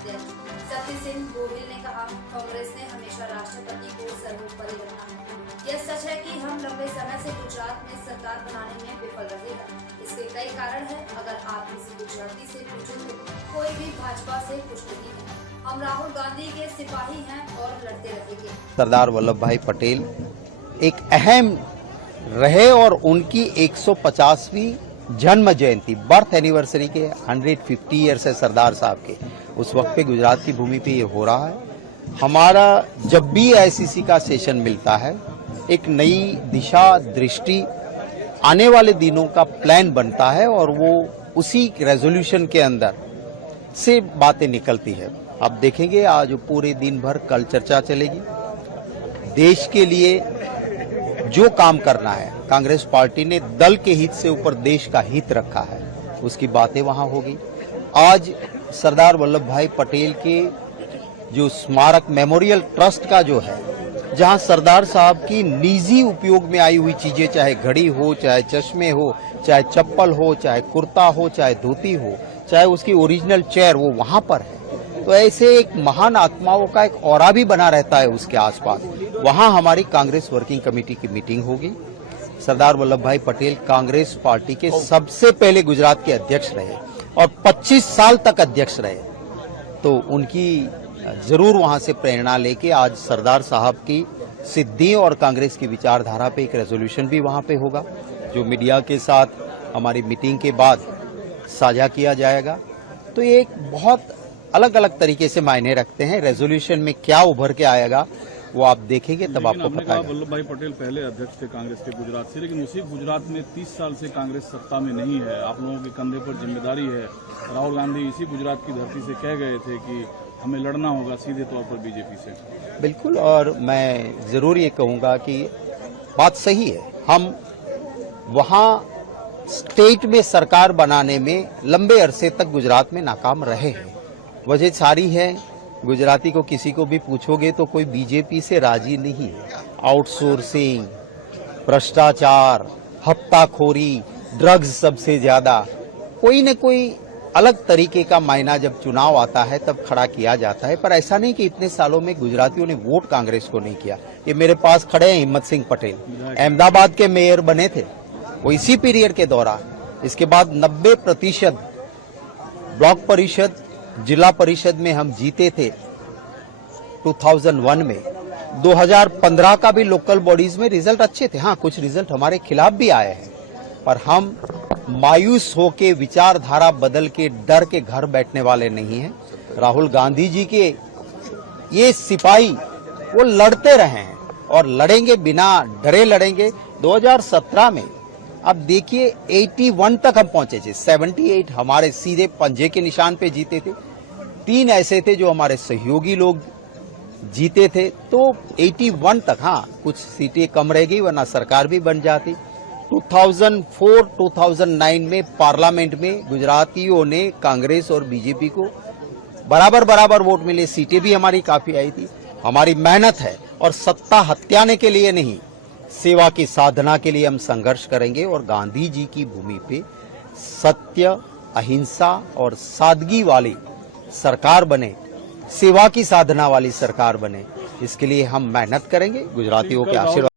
अध्यक्ष सत्य सिंह गोहिल ने कहा, कांग्रेस ने हमेशा राष्ट्रपति को सर्वोपरि रखा है। यह सच है कि हम लंबे समय से गुजरात में सरकार बनाने में विफल रहे हैं। इसके कई कारण हैं। अगर आप किसी गुजराती से पूछें तो कोई भी भाजपा से खुश नहीं है। हम राहुल गांधी के सिपाही हैं और लड़ते रहेंगे। सरदार वल्लभ भाई पटेल एक अहम रहे और उनकी 150वीं जन्म जयंती बर्थ एनिवर्सरी के 150 ईयर्स है सरदार साहब के, उस वक्त पे गुजरात की भूमि पे ये हो रहा है। हमारा जब भी आईसीसी का सेशन मिलता है, एक नई दिशा दृष्टि आने वाले दिनों का प्लान बनता है और वो उसी रेजोल्यूशन के अंदर से बातें निकलती है। आप देखेंगे आज पूरे दिन भर कल चर्चा चलेगी। देश के लिए जो काम करना है, कांग्रेस पार्टी ने दल के हित से ऊपर देश का हित रखा है, उसकी बातें वहां होगी। आज सरदार वल्लभ भाई पटेल के जो स्मारक मेमोरियल ट्रस्ट का जो है, जहां सरदार साहब की निजी उपयोग में आई हुई चीजें, चाहे घड़ी हो, चाहे चश्मे हो, चाहे चप्पल हो, चाहे कुर्ता हो, चाहे धोती हो, चाहे उसकी ओरिजिनल चेयर, वो वहां पर है। तो ऐसे एक महान आत्माओं का एक ऑरा भी बना रहता है उसके आसपास। वहां हमारी कांग्रेस वर्किंग कमेटी की मीटिंग होगी। सरदार वल्लभ भाई पटेल कांग्रेस पार्टी के सबसे पहले गुजरात के अध्यक्ष रहे और 25 साल तक अध्यक्ष रहे, तो उनकी जरूर वहां से प्रेरणा लेके आज सरदार साहब की सिद्धि और कांग्रेस की विचारधारा पे एक रेजोल्यूशन भी वहां पे होगा, जो मीडिया के साथ हमारी मीटिंग के बाद साझा किया जाएगा। तो ये एक बहुत अलग अलग तरीके से मायने रखते हैं। रेजोल्यूशन में क्या उभर के आएगा वो आप देखेंगे तब आपको पता है। वल्लभ भाई पटेल पहले अध्यक्ष थे कांग्रेस के गुजरात से, लेकिन उसी गुजरात में 30 साल से कांग्रेस सत्ता में नहीं है। आप लोगों के कंधे पर जिम्मेदारी है। राहुल गांधी इसी गुजरात की धरती से कह गए थे कि हमें लड़ना होगा सीधे तौर पर बीजेपी से। बिल्कुल, और मैं जरूर ये कहूंगा कि बात सही है। हम वहां स्टेट में सरकार बनाने में लंबे अरसे तक गुजरात में नाकाम रहे हैं। वजह सारी है, गुजराती को किसी को भी पूछोगे तो कोई बीजेपी से राजी नहीं है। आउटसोर्सिंग, भ्रष्टाचार, हफ्ताखोरी, ड्रग्स सबसे ज्यादा, कोई न कोई अलग तरीके का मायना जब चुनाव आता है तब खड़ा किया जाता है। पर ऐसा नहीं कि इतने सालों में गुजरातियों ने वोट कांग्रेस को नहीं किया। ये मेरे पास खड़े हैं हिम्मत सिंह पटेल, अहमदाबाद के मेयर बने थे वो इसी पीरियड के दौरान। इसके बाद 90% ब्लॉक परिषद, जिला परिषद में हम जीते थे 2001 में। 2015 का भी लोकल बॉडीज में रिजल्ट अच्छे थे। हाँ, कुछ रिजल्ट हमारे खिलाफ भी आए हैं, पर हम मायूस होके विचारधारा बदल के डर के घर बैठने वाले नहीं हैं। राहुल गांधी जी के ये सिपाही वो लड़ते रहे हैं और लड़ेंगे, बिना डरे लड़ेंगे। 2017 में अब देखिए 81 तक हम पहुंचे थे। 78 हमारे सीधे पंजे के निशान पे जीते थे। 3 ऐसे थे जो हमारे सहयोगी लोग जीते थे, तो 81 तक। हाँ, कुछ सीटें कम रह गई वरना सरकार भी बन जाती। 2004-2009 में पार्लियामेंट में गुजरातियों ने कांग्रेस और बीजेपी को बराबर वोट मिले, सीटें भी हमारी काफी आई थी। हमारी मेहनत है और सत्ता हत्याने के लिए नहीं, सेवा की साधना के लिए हम संघर्ष करेंगे और गांधी जी की भूमि पे सत्य, अहिंसा और सादगी वाली सरकार बने, सेवा की साधना वाली सरकार बने, इसके लिए हम मेहनत करेंगे। गुजरातियों के आशीर्वाद